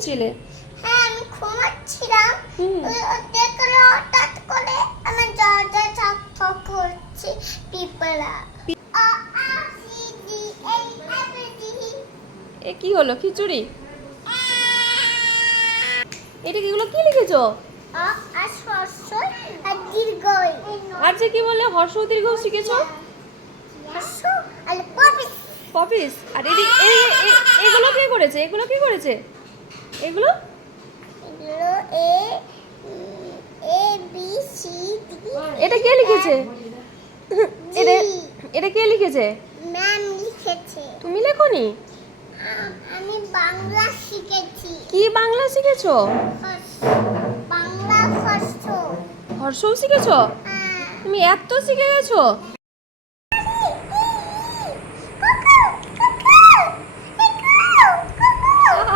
ঘুমোচ্ছিলে? হ্যাঁ আমি ঘুমাচ্ছিলাম। দেখল হঠাৎ করে আমার দরজা ঠক ঠক করছে পিপলা এ কি হলো খিচুড়ি? এটা কিগুলো কি লিখেছো? আর যে কি বললে হর্ষ দীর্ঘ শিখেছো? পপিস। পপিস? আর এগুলো কে করেছে? এগুলো কে করেছে? এগুলো? এগুলো A A B C D এটা কে লিখেছে? এটা এটা কে লিখেছে? ম্যাম লিখেছে। তুমি লেখনি? আমি বাংলা শিখেছি। কি বাংলা শিখেছো? বাংলা ষষ্ঠ। হর্ষও শিখেছো? হ্যাঁ। তুমি এত শিখে গেছো?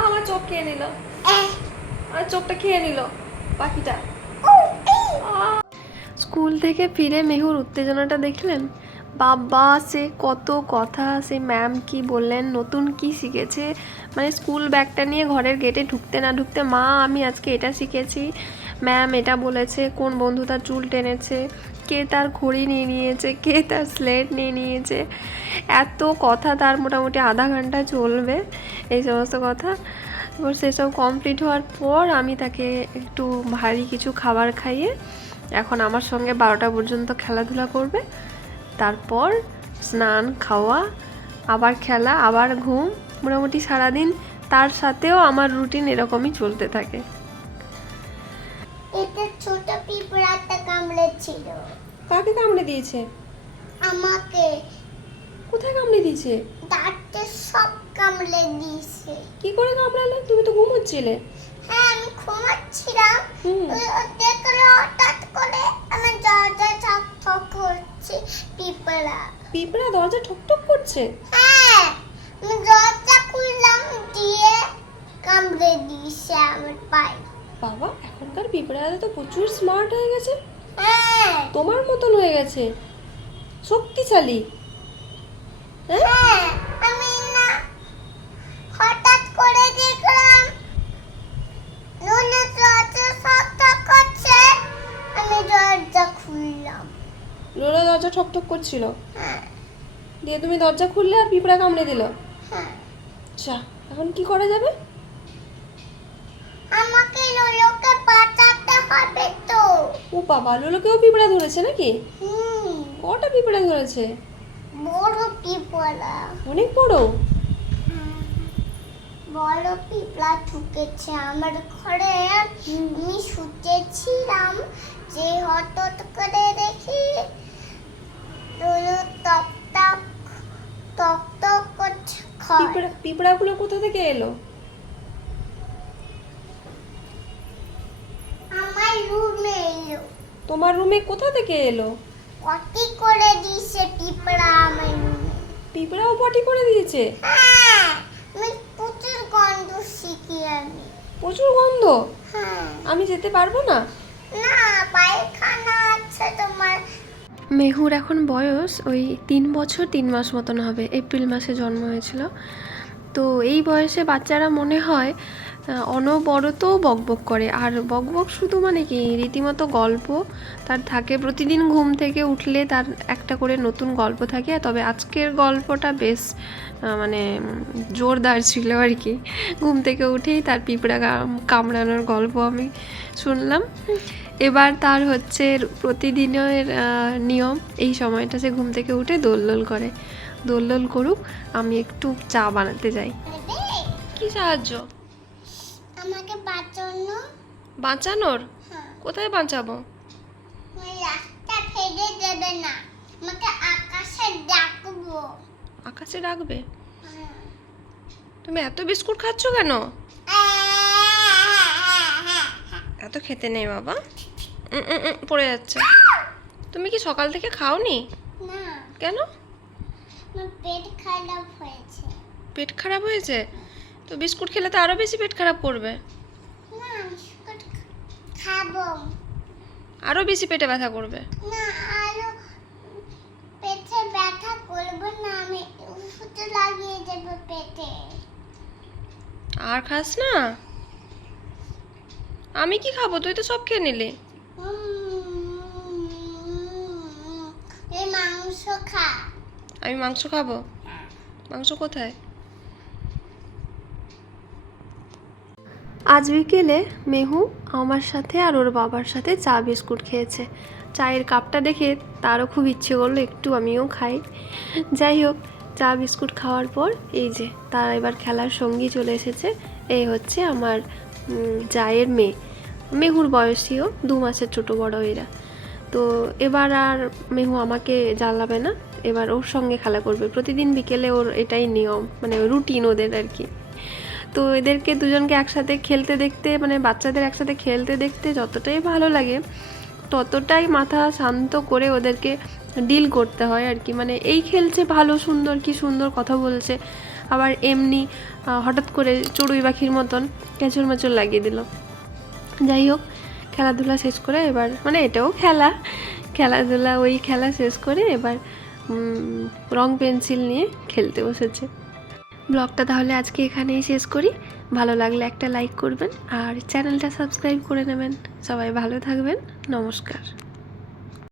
আমার চোখ খেয়ে নিল? আমার চোখটা খেয়ে নিল, পাখিটা। স্কুল থেকে ফিরে মেহুর উত্তেজনাটা দেখলেন, বাবা সে কত কথা, সে ম্যাম কি বললেন, নতুন কি শিখেছে মানে স্কুল ব্যাগটা নিয়ে ঘরের গেটে ঢুকতে না ঢুকতে, মা, আমি আজকে এটা শিখেছি, ম্যাম এটা বলেছে, কোন বন্ধু তার চুল টেনেছে, কে তার ঘড়ি নিয়ে নিয়েছে, কে তার স্লেট নিয়ে নিয়েছে, এত কথা তার মোটামুটি আধা ঘণ্টা চলবে, এই সমস্ত কথা। এবার সেসব কমপ্লিট হওয়ার পর আমি তাকে একটু ভারী কিছু খাবার খাইয়ে এখন আমার সঙ্গে বারোটা পর্যন্ত খেলাধুলা করবে। তারপর স্নান খাওয়া আবার খেলা আবার ঘুম মোটামুটি সারাদিন তার সাথেও আমার রুটিন এরকমই চলতে থাকে। এটা ছোট পিঁপড়াটা কামড়েছিল কাকে কামড়ে দিয়েছে? আমাকে। কোথায় কামড়ে দিয়েছে? দাঁতে সব কামড়ে দিয়েছে। কি করে কামড়ালে? তুমি তো ঘুমোচ্ছিলে। হ্যাঁ আমি ঘুমাচ্ছিলাম। ও দেখল হঠাৎ করে আমার দরজা ঠক ঠক করছে পিঁপড়া। পিঁপড়া দরজা ঠকঠক করছে? হ্যাঁ আমি দরজা খুললাম দিয়ে কামড়ে দিয়েছে আমার পায়ে। বাবা এখনকার পিঁপড়ারা তো প্রচুর স্মার্ট হয়ে গেছে। হ্যাঁ। তোমার মতন হয়ে গেছে। শক্তিশালী। আমি না হঠাৎ করে দেখলাম নুনের দরজা শক ঠক করছে আমি দরজা খুললাম লোলা দরজা ঠকঠক করছিল। দিয়ে তুমি দরজা খুললে আর পিঁপড়া কামড়ে দিল। হ্যাঁ আচ্ছা এখন কি করা যাবে? আমাকে লোলোকে বাঁচাতে হবে তো ও বাবা লোলোকেও পিঁপড়া ধরেছে নাকি? কটা পিঁপড়া ধরেছে? বড় পিপলা অনেক বড়? বড় ঢুকেছে আমার ঘরে। আমি শুতেছিলাম যে হঠাৎ করে দেখি টক টক টক টক করছে পিঁপড়া পিঁপড়াগুলো কোথা থেকে এলো? আমার রুমে এলো। তোমার রুমে কোথা থেকে এলো? কটি করে দিয়েছে পিপড়া আমার রুমে পিঁপড়াও পটি করে দিয়েছে? হ্যাঁ আমি প্রচুর গন্ধ শিখি আমি। প্রচুর গন্ধ? হ্যাঁ। আমি যেতে পারব না? না পায়খানা আছে তোমার। মেহুর এখন বয়স ওই তিন বছর তিন মাস মতন হবে এপ্রিল মাসে জন্ম হয়েছিল। তো এই বয়সে বাচ্চারা মনে হয় আহ, অনবরত বকবক করে। আর বকবক শুধু মানে কি রীতিমতো গল্প। তার থাকে প্রতিদিন ঘুম থেকে উঠলে তার একটা করে নতুন গল্প থাকে। তবে আজকের গল্পটা বেশ মানে জোরদার ছিল আর কি। ঘুম থেকে উঠেই তার পিঁপড়া কামড়ানোর গল্প আমি শুনলাম। এবার তার হচ্ছে প্রতিদিনের নিয়ম। এই সময়টা সে ঘুম থেকে উঠে দোলদোল করে। দোলদোল করুক আমি একটু চা বানাতে যাই? কি সাহায্য? আমাকে বাঁচানো। বাঁচানোর? হ্যাঁ। কোথায় বাঁচাবো? রাস্তা ফেলে দেবে না। আমাকে আকাশে ডাকবো। আকাশে রাখবে হ্যাঁ। তুমি এত বিস্কুট খাচ্ছ কেন? এত খেতে নেই বাবা। পড়ে যাচ্ছে। তুমি কি সকাল থেকে খাওনি? না। কেন? পেট খারাপ হয়েছে। পেট খারাপ হয়েছে? তো বিস্কুট খেলে তো আরও বেশি পেট খারাপ করবে। না আমি বিস্কুট খাব। আরও বেশি পেটে ব্যথা করবে। না আরও পেটে ব্যথা করব না আমি ওষুধ লাগিয়ে দেবো পেটে। আর খাস না? আমি কি খাব? তুই তো সব খেয়ে নিলি। মাংস খা। আমি মাংস খাব। মাংস কোথায়? আজ বিকেলে মেহু আমার সাথে আর ওর বাবার সাথে চা বিস্কুট খেয়েছে। চায়ের কাপটা দেখে তারও খুব ইচ্ছে করল একটু আমিও খাই। যাই হোক, চা বিস্কুট খাওয়ার পর এই যে তার এবার খেলার সঙ্গী চলে এসেছে। এই হচ্ছে আমার জায়ের মেয়ে। মেহুর বয়সীও দু মাসের ছোটো বড় এরা। তো এবার আর মেহু আমাকে জ্বালাবে না। এবার ওর সঙ্গে খেলা করবে। প্রতিদিন বিকেলে ওর এটাই নিয়ম মানে রুটিন ওদের আর কি। তো এদেরকে দুজনকে একসাথে খেলতে দেখতে মানে বাচ্চাদের একসাথে খেলতে দেখতে যতটাই ভালো লাগে, ততটাই মাথা শান্ত করে ওদেরকে ডিল করতে হয় আর কি। মানে এই খেলছে ভালো, সুন্দর, কি সুন্দর কথা বলছে। আবার এমনি হঠাৎ করে চড়ুই পাখির মতন কেঁচড় মেচড় লাগিয়ে দিল। যাই হোক, খেলাধুলা শেষ করে এবার মানে এটাও খেলা। খেলাধুলা, ওই খেলা শেষ করে এবার রং পেন্সিল নিয়ে খেলতে বসেছে। ব্লগটা তাহলে আজকে এখানেই শেষ করি। ভালো লাগলে একটা লাইক করবেন আর চ্যানেলটা সাবস্ক্রাইব করে নেবেন। সবাই ভালো থাকবেন। নমস্কার।